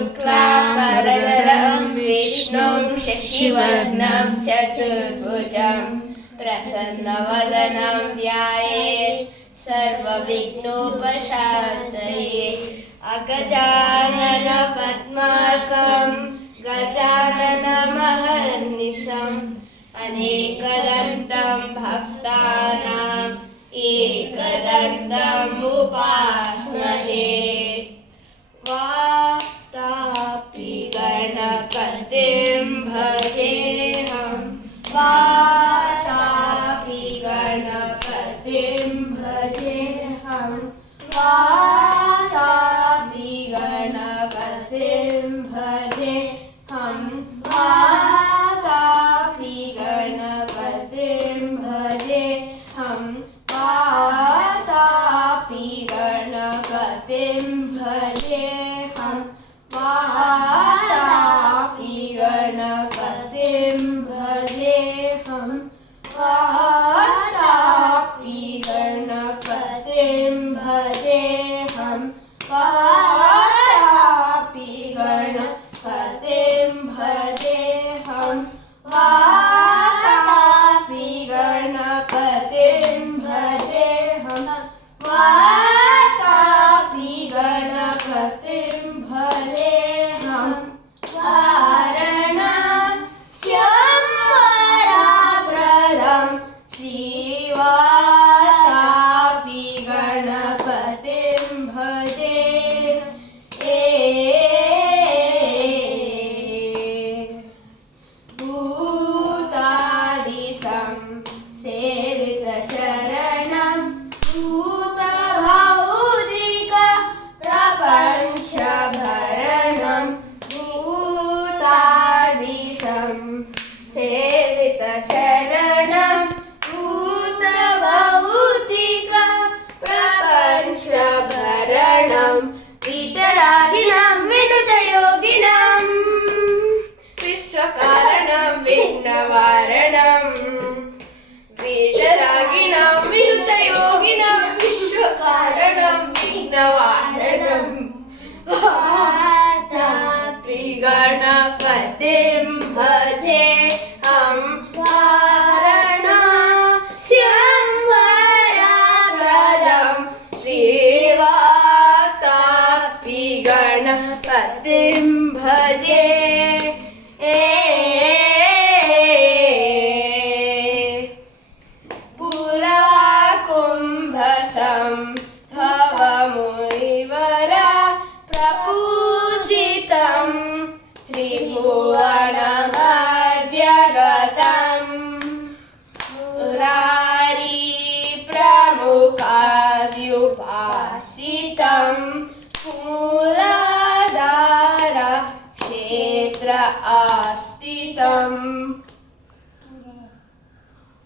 शुक्लाम्बरधरं विष्णुं शशिवर्णं चतुर्भुजं प्रसन्नवदनं ध्यायेत् सर्वविघ्नोपशान्तये अगजाननपद्मार्कं गजाननमहर्निशम् अनेकदन्तं भक्तानाम् एकदन्तम् उपास्महे वातापि गणपतिं भजेऽहं वातापि गणपतिं भजेऽहं वातापि गणपतिं भजेऽहं वातापि गणपतिं भजेऽहं वातापि गणपतिं भजेऽहं वातापि गणपतिं भजेऽहं वातापि गणपतिं भजेऽहं वातापि गणपतिं भजेऽहं वातापि गणपतिं भजेऽहं वातापि गणपतिं भजेऽहं वाराणस्यां वरप्रदं श्रीवातापि गणपतिं भजे भूतादिशं सेवितचरणं भूतभौतिक प्रपञ्चभरणं भूतादिशं सेवितचरणं भूतभौतिक प्रपञ्चभरणं वितरागिणां विनुतयोगिनां विश्वकारणं विघ्नवारणं वितरागिणां विनुतयोगिनां विश्वकारणं विघ्नवारणं वातापि गणपतिं भजेऽहं वाराणस्यां वरप्रदं श्रीवातापि गणपतिं भजे भवमुनिवरा प्रपूजितं त्रिभुवनमध्यगतं मुरारी प्रमुखाद्युपासितं मूलाधार क्षेत्र आस्थितम्